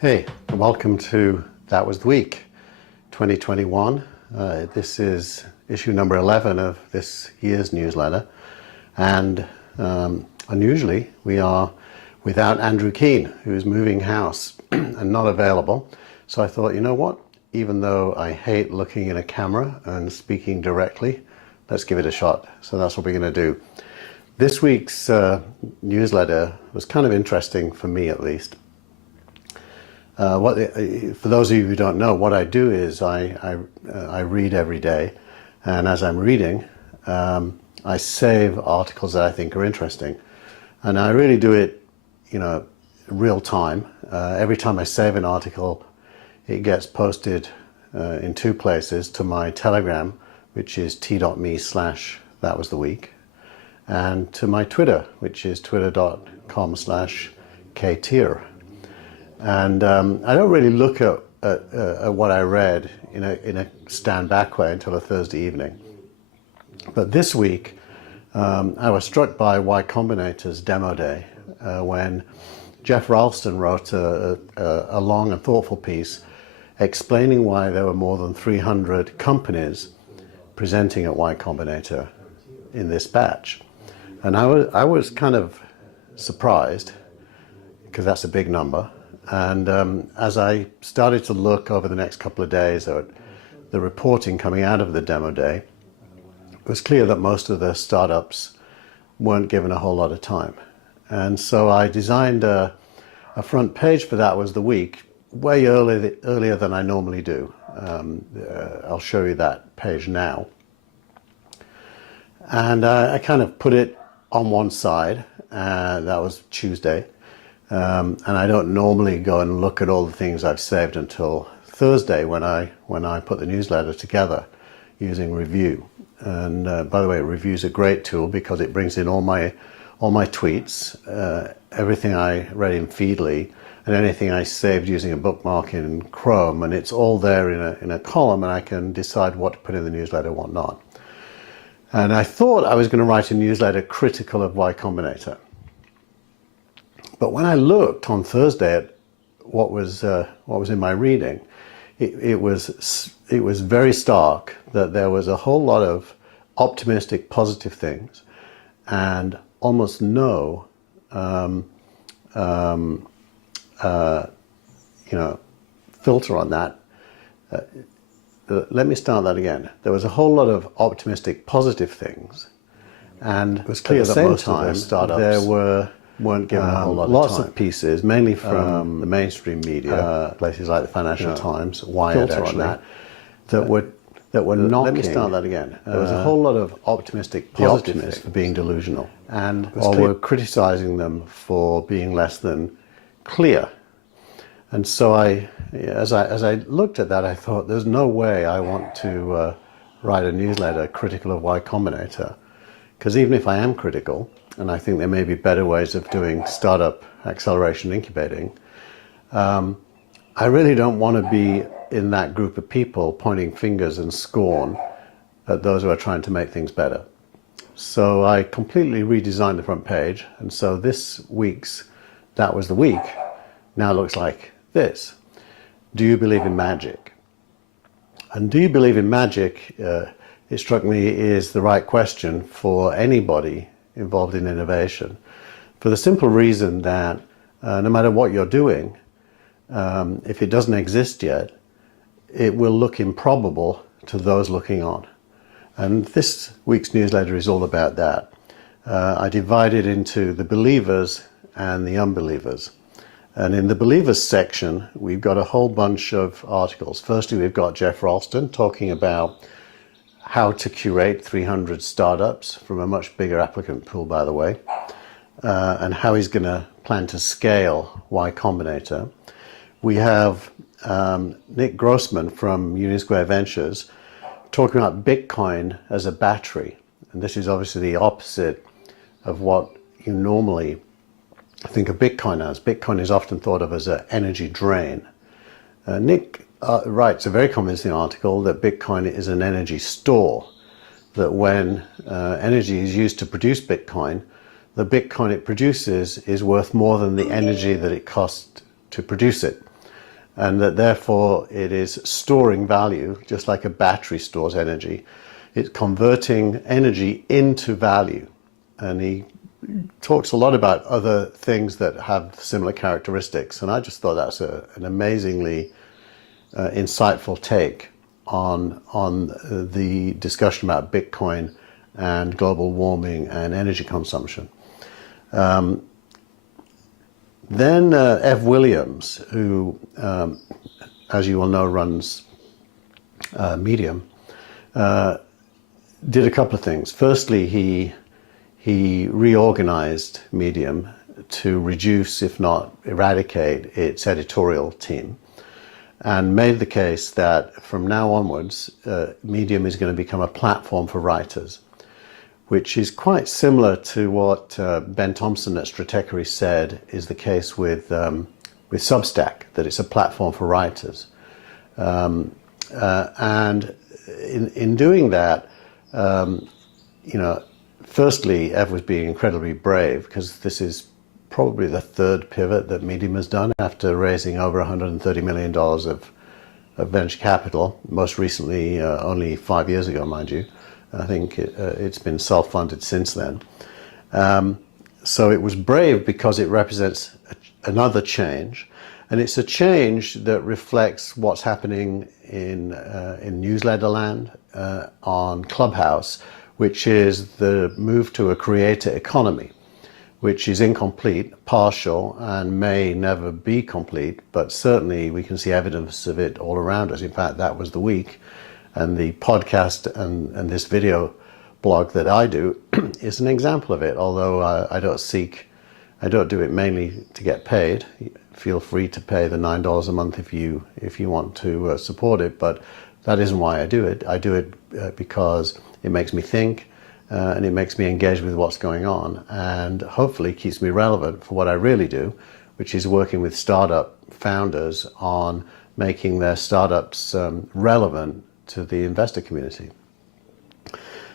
Hey, welcome to That Was the Week 2021. This is issue number 11 of this year's newsletter. And unusually, we are without Andrew Keane, who is moving house and not available. So I thought, you know what? Even though I hate looking in a camera and speaking directly, let's give it a shot. So that's what we're going to do. This week's newsletter was kind of interesting for me, at least. For those of you who don't know, what I do is I read every day, and as I'm reading, I save articles that I think are interesting, and I really do it, real time. Every time I save an article, it gets posted in two places: to my Telegram, which is t.me/thatwastheweek, and to my Twitter, which is twitter.com/ktier. And I don't really look at what I read in a stand back way until a Thursday evening. But this week, I was struck by Y Combinator's demo day when Jeff Ralston wrote a long and thoughtful piece explaining why there were more than 300 companies presenting at Y Combinator in this batch. And I was kind of surprised, because that's a big number. And as I started to look over the next couple of days at the reporting coming out of the demo day, it was clear that most of the startups weren't given a whole lot of time. And so I designed a front page for That Was the Week way earlier than I normally do. I'll show you that page now. And I kind of put it on one side. That was Tuesday. And I don't normally go and look at all the things I've saved until Thursday when I put the newsletter together using Review. And by the way, Review is a great tool because it brings in all my tweets, everything I read in Feedly, and anything I saved using a bookmark in Chrome, and it's all there in a column, and I can decide what to put in the newsletter, what not. And I thought I was going to write a newsletter critical of Y Combinator. But when I looked on Thursday at what was in my reading, it was very stark that there was a whole lot of optimistic, positive things, and almost no, filter on that. Let me start that again. There was a whole lot of optimistic, positive things, and it was clear that most of the startups weren't given a whole lot of time. Lots of pieces, mainly from the mainstream media, places like the Financial Times, Wired actually, that were knocking. Let me start that again. There was a whole lot of optimistic, positive things for being delusional, and were criticizing them for being less than clear. And so as I looked at that, I thought, there's no way I want to write a newsletter critical of Y Combinator, because even if I am critical, and I think there may be better ways of doing startup acceleration incubating, I really don't want to be in that group of people pointing fingers and scorn at those who are trying to make things better. So I completely redesigned the front page, and so this week's That Was the Week now looks like this. Do you believe in magic? And do you believe in magic, it struck me, is the right question for anybody involved in innovation, for the simple reason that no matter what you're doing, if it doesn't exist yet, it will look improbable to those looking on. And this week's newsletter is all about that. I divide it into the believers and the unbelievers. And in the believers section, we've got a whole bunch of articles. Firstly, we've got Jeff Ralston talking about how to curate 300 startups from a much bigger applicant pool, by the way, and how he's going to plan to scale Y Combinator. We have Nick Grossman from Union Square Ventures talking about Bitcoin as a battery. And this is obviously the opposite of what you normally think of Bitcoin as. Bitcoin is often thought of as an energy drain. Nick writes a very convincing article that Bitcoin is an energy store, that when energy is used to produce Bitcoin, the Bitcoin it produces is worth more than the energy that it costs to produce it. and that therefore it is storing value, just like a battery stores energy. It's converting energy into value. And he talks a lot about other things that have similar characteristics. And I just thought that's an amazingly insightful take on the discussion about Bitcoin and global warming and energy consumption. Then Ev Williams, who, as you will know, runs Medium, did a couple of things. Firstly, he reorganized Medium to reduce, if not eradicate, its editorial team, and made the case that from now onwards, Medium is going to become a platform for writers, which is quite similar to what Ben Thompson at Stratechery said is the case with Substack, that it's a platform for writers. And in doing that, firstly, Ev was being incredibly brave, because this is probably the third pivot that Medium has done after raising over $130 million of venture capital, most recently only 5 years ago, mind you. I think it's been self-funded since then. So it was brave because it represents another change, and it's a change that reflects what's happening in newsletter land, on Clubhouse, which is the move to a creator economy, which is incomplete, partial, and may never be complete, but certainly we can see evidence of it all around us. In fact, that was the week. And the podcast and this video blog that I do is an example of it, although I don't do it mainly to get paid. Feel free to pay the $9 a month if you want to support it, but that isn't why I do it. I do it because it makes me think, and it makes me engage with what's going on, and hopefully keeps me relevant for what I really do, which is working with startup founders on making their startups relevant to the investor community.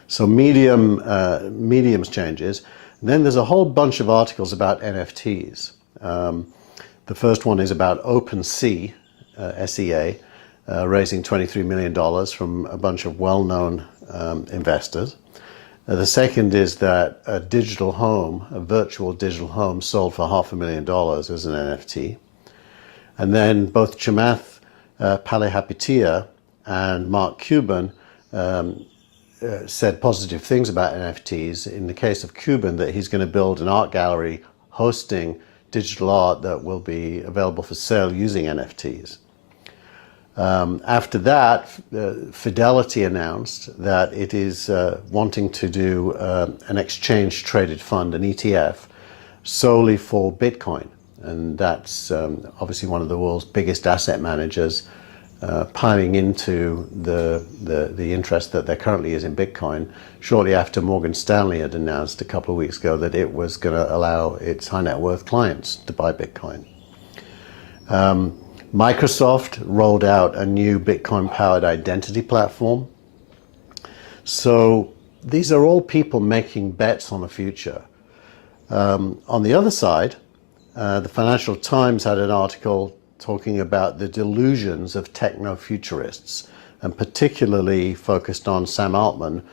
So Medium's changes. And then there's a whole bunch of articles about NFTs. The first one is about OpenSea, SEA, raising $23 million from a bunch of well-known investors. The second is that a digital home, a virtual digital home, sold for $500,000 as an NFT. And then both Chamath Palihapitiya and Mark Cuban said positive things about NFTs. In the case of Cuban, that he's going to build an art gallery hosting digital art that will be available for sale using NFTs. After that, Fidelity announced that it is wanting to do an exchange-traded fund, an ETF, solely for Bitcoin. And that's obviously one of the world's biggest asset managers, piling into the interest that there currently is in Bitcoin, shortly after Morgan Stanley had announced a couple of weeks ago that it was going to allow its high net worth clients to buy Bitcoin. Microsoft rolled out a new Bitcoin-powered identity platform. So these are all people making bets on the future. On the other side, the Financial Times had an article talking about the delusions of techno-futurists, and particularly focused on Sam Altman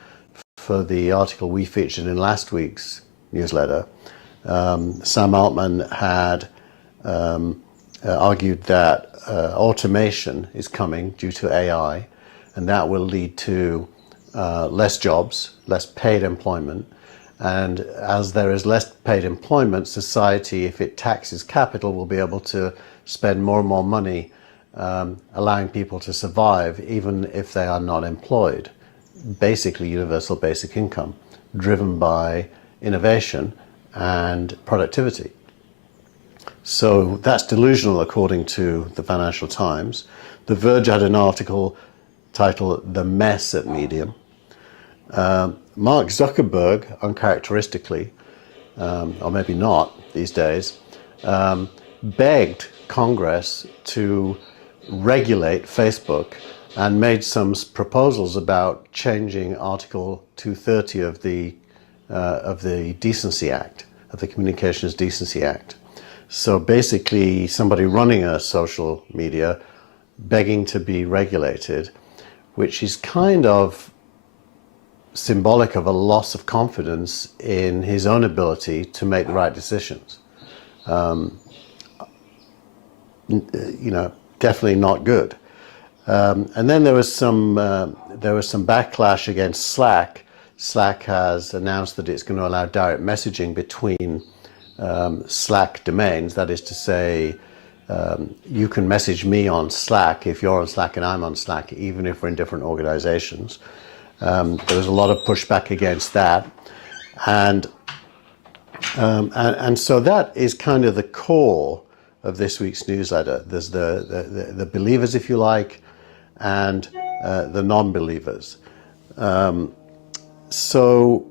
for the article we featured in last week's newsletter. Sam Altman had argued that automation is coming due to AI, and that will lead to less jobs, less paid employment. And as there is less paid employment, society, if it taxes capital, will be able to spend more and more money allowing people to survive even if they are not employed. Basically universal basic income, driven by innovation and productivity. So that's delusional according to the Financial Times. The Verge had an article titled "The Mess at Medium." Mark Zuckerberg, uncharacteristically, or maybe not these days, begged Congress to regulate Facebook and made some proposals about changing Article 230 of the Decency Act, of the Communications Decency Act. So basically somebody running a social media begging to be regulated, which is kind of symbolic of a loss of confidence in his own ability to make the right decisions. Definitely not good. And then there was some backlash against Slack. Slack has announced that it's going to allow direct messaging between Slack domains. That is to say, you can message me on Slack if you're on Slack and I'm on Slack, even if we're in different organizations. There was a lot of pushback against that. And so that is kind of the core of this week's newsletter. There's the believers, if you like, and the non-believers. So,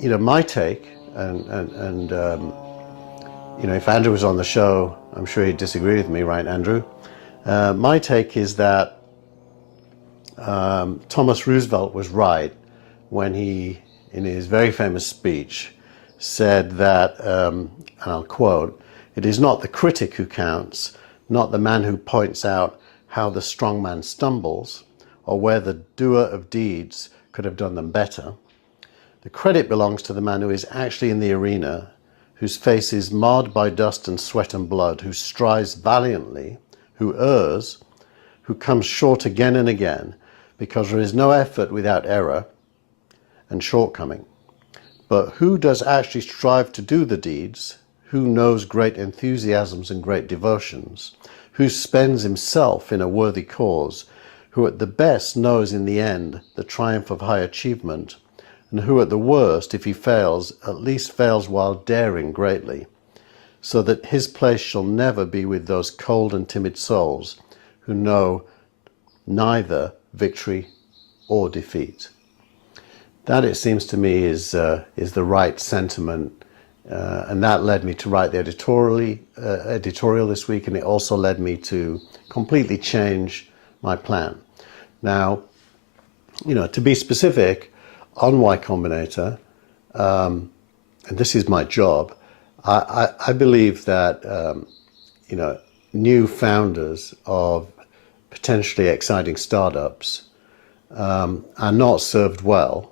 my take, and if Andrew was on the show, I'm sure he'd disagree with me, right, Andrew? My take is that Thomas Roosevelt was right when he, in his very famous speech, said that, and I'll quote, "It is not the critic who counts, not the man who points out how the strong man stumbles, or where the doer of deeds could have done them better. The credit belongs to the man who is actually in the arena, whose face is marred by dust and sweat and blood, who strives valiantly, who errs, who comes short again and again, because there is no effort without error and shortcoming. But who does actually strive to do the deeds, who knows great enthusiasms and great devotions, who spends himself in a worthy cause, who at the best knows in the end the triumph of high achievement, and who at the worst, if he fails, at least fails while daring greatly, so that his place shall never be with those cold and timid souls who know neither victory or defeat." That, it seems to me, is the right sentiment, and that led me to write the editorial this week, and it also led me to completely change my plan. Now, to be specific on Y Combinator, and this is my job, I believe that new founders of potentially exciting startups are not served well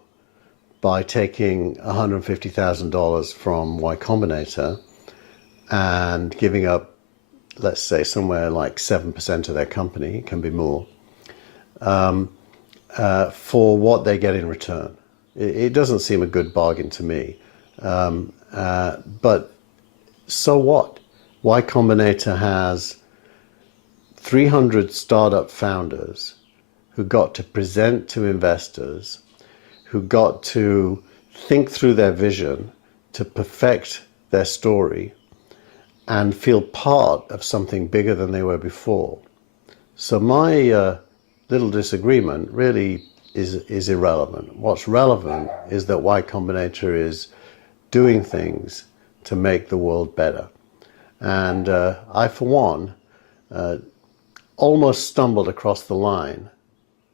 by taking $150,000 from Y Combinator and giving up, let's say, somewhere like 7% of their company, it can be more, for what they get in return. It doesn't seem a good bargain to me. But so what? Y Combinator has 300 startup founders who got to present to investors, who got to think through their vision, to perfect their story, and feel part of something bigger than they were before. So my little disagreement really is irrelevant. What's relevant is that Y Combinator is doing things to make the world better. And I, for one, almost stumbled across the line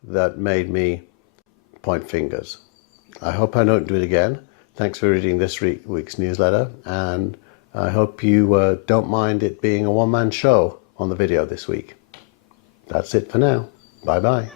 that made me point fingers. I hope I don't do it again. Thanks for reading this week's newsletter, and I hope you don't mind it being a one-man show on the video this week. That's it for now. Bye-bye.